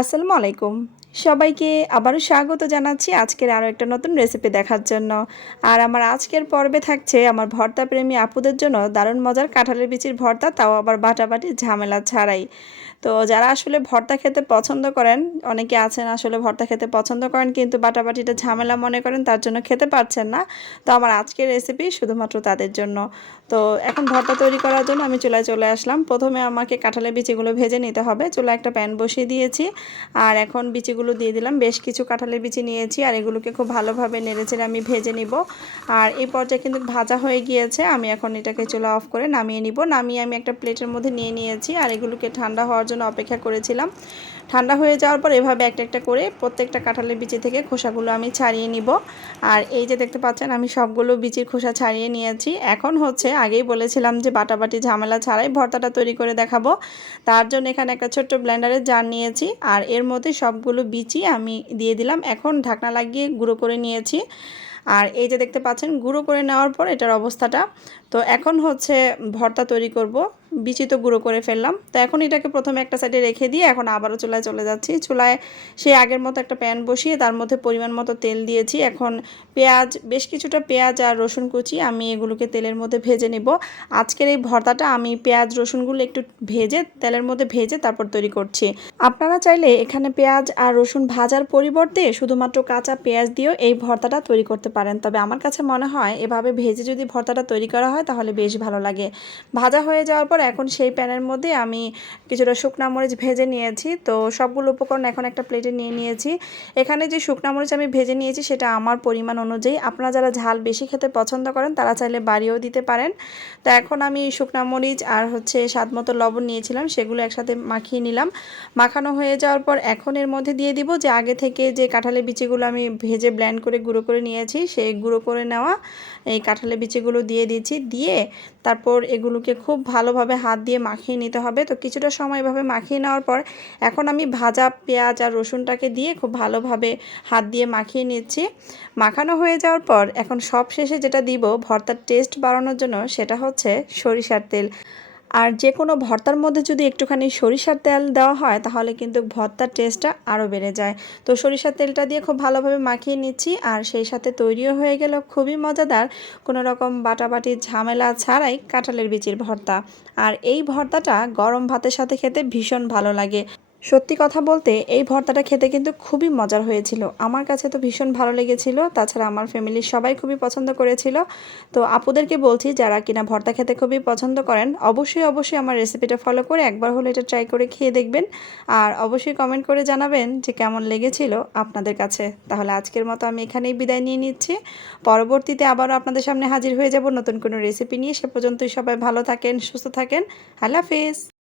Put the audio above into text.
আসসালামু আলাইকুম। সবাইকে আবারও স্বাগত জানাচ্ছি আজকের আরও একটা নতুন রেসিপি দেখার জন্য। আর আমার আজকের পর্বে থাকছে আমার ভর্তা প্রেমী আপুদের জন্য দারুণ মজার কাঁঠালের বিচির ভর্তা, তাও আবার বাটাবাটি, ঝামেলা ছাড়াই। তো যারা আসলে ভর্তা খেতে পছন্দ করেন, অনেকে আছেন আসলে ভর্তা খেতে পছন্দ করেন, কিন্তু বাটাবাটিটা ঝামেলা মনে করেন, তার জন্য খেতে পারছেন না। তো আমার আজকের রেসিপি শুধুমাত্র তাদের জন্য। তো এখন ভর্তা তৈরি করার জন্য আমি চুলায় চলে আসলাম। প্রথমে আমাকে কাঁঠালের বিচিগুলো ভেজে নিতে হবে। চুলা একটা প্যান বসিয়ে দিয়েছি। আর এখন বিচিগুলো দিয়ে দিলাম। বেশ কিছু কাঁঠালের বিচি নিয়েছি আর এগুলোকে খুব ভালোভাবে নেড়েচেড়ে আমি ভেজে নিব। আর এই পর্যায়ে কিন্তু ভাজা হয়ে গিয়েছে। আমি এখন এটাকে চুলা অফ করে নামিয়ে নিব। নামিয়ে আমি একটা প্লেটের মধ্যে নিয়ে নিয়েছি আর এগুলোকে ঠান্ডা হওয়ার জন্য অপেক্ষা করেছিলাম। ঠান্ডা হয়ে যাওয়ার পর এভাবে একটা একটা করে প্রত্যেকটা কাঁঠালের বিচি থেকে খোসাগুলো আমি ছাড়িয়ে নিব। আর এই যে দেখতে পাচ্ছেন, আমি সবগুলো বিচির খোসা ছাড়িয়ে নিয়েছি। এখন হচ্ছে আগেই বলেছিলাম যে বাটাবাটি ঝামেলা ছাড়াই ভর্তাটা তৈরি করে দেখাবো। তার জন্য এখানে একটা ছোট্ট ব্লেন্ডারের জার নিয়েছি আর এর মধ্যে সবগুলো বিচি আমি দিয়ে দিলাম। এখন ঢাকনা লাগিয়ে গুঁড়ো করে নিয়েছি। আর এই যে দেখতে পাচ্ছেন, গুঁড়ো করে নেওয়ার পর এটার অবস্থাটা। তো এখন হচ্ছে ভর্তা তৈরি করব। বিচি তো গুঁড়ো করে ফেললাম। তো এখন এটাকে প্রথমে একটা সাইডে রেখে দিয়ে এখন আবারও চুলায় চলে যাচ্ছি। চুলায় সেই আগের মতো একটা প্যান বসিয়ে তার মধ্যে পরিমাণ মতো তেল দিয়েছি। এখন পেঁয়াজ, বেশ কিছুটা পেঁয়াজ আর রসুন কুচি আমি এগুলোকে তেলের মধ্যে ভেজে নেব। আজকের এই ভর্তাটা আমি পেঁয়াজ রসুনগুলো একটু ভেজে তেলের মধ্যে ভেজে তারপর তৈরি করছি। আপনারা চাইলে এখানে পেঁয়াজ আর রসুন ভাজার পরিবর্তে শুধুমাত্র কাঁচা পেঁয়াজ দিয়েও এই ভর্তাটা তৈরি করতে পারেন। তবে আমার কাছে মনে হয় এভাবে ভেজে যদি ভর্তাটা তৈরি করা হয় তাহলে বেশ ভালো লাগে। ভাজা হয়ে যাওয়ার পর এখন সেই প্যানের মধ্যে আমি কিছুটা শুকনা মরিচ ভেজে নিয়েছি। তো সবগুলো উপকরণ এখন একটা প্লেটে নিয়ে নিয়েছি। এখানে যে শুকনা মরিচ আমি ভেজে নিয়েছি সেটা আমার পরিমাণ অনুযায়ী। আপনারা যারা ঝাল বেশি খেতে পছন্দ করেন, তারা চাইলে বাড়িও দিতে পারেন। তো এখন আমি শুকনা মরিচ আর হচ্ছে স্বাদ মতো লবণ নিয়েছিলাম, সেগুলো একসাথে মাখিয়ে নিলাম। মাখানো হয়ে যাওয়ার পর এখন এর মধ্যে দিয়ে দিব যে আগে থেকে যে কাঁঠালের বিচিগুলো আমি ভেজে ব্ল্যান্ড করে গুঁড়ো করে নিয়েছি, সেই গুঁড়ো করে নেওয়া এই কাঁঠালের বিচিগুলো দিয়ে দিয়েছি দিয়ে তারপর এগুলোকে খুব ভালোভাবে হাত দিয়ে মাখিয়ে নিতে হবে। তো কিছুটা সময় এভাবে মাখিয়ে নেওয়ার পর এখন আমি ভাজা পেঁয়াজ আর রসুনটাকে দিয়ে খুব ভালোভাবে হাত দিয়ে মাখিয়ে নিচ্ছি। মাখানো হয়ে যাওয়ার পর এখন সব শেষে যেটা দিব ভর্তার টেস্ট বাড়ানোর জন্য সেটা হচ্ছে সরিষার তেল। আর যে কোনো ভর্তার মধ্যে যদি একটুখানি সরিষার তেল দেওয়া হয়, তাহলে কিন্তু ভর্তার টেস্টটা আরও বেড়ে যায়। তো সরিষার তেলটা দিয়ে খুব ভালোভাবে মাখিয়ে নিচ্ছি, আর সেই সাথে তৈরিও হয়ে গেল খুবই মজাদার কোনো রকম বাটাবাটি ঝামেলা ছাড়াই কাঁঠালের বিচির ভর্তা। আর এই ভর্তাটা গরম ভাতের সাথে খেতে ভীষণ ভালো লাগে। সত্যি কথা বলতে, এই ভর্তাটা খেতে কিন্তু খুবই মজার হয়েছিল। আমার কাছে তো ভীষণ ভালো লেগেছিল, তাছাড়া আমার ফ্যামিলির সবাই খুবই পছন্দ করেছিল। তো আপুদেরকে বলছি, যারা কিনা ভর্তা খেতে খুবই পছন্দ করেন, অবশ্যই অবশ্যই আমার রেসিপিটা ফলো করে একবার হলে এটা ট্রাই করে খেয়ে দেখবেন। আর অবশ্যই কমেন্ট করে জানাবেন যে কেমন লেগেছিল আপনাদের কাছে। তাহলে আজকের মতো আমি এখানেই বিদায় নিয়ে নিচ্ছি। পরবর্তীতে আবারও আপনাদের সামনে হাজির হয়ে যাব নতুন কোনো রেসিপি নিয়ে। সে পর্যন্তই সবাই ভালো থাকেন, সুস্থ থাকেন। আল্লাহ হাফিজ।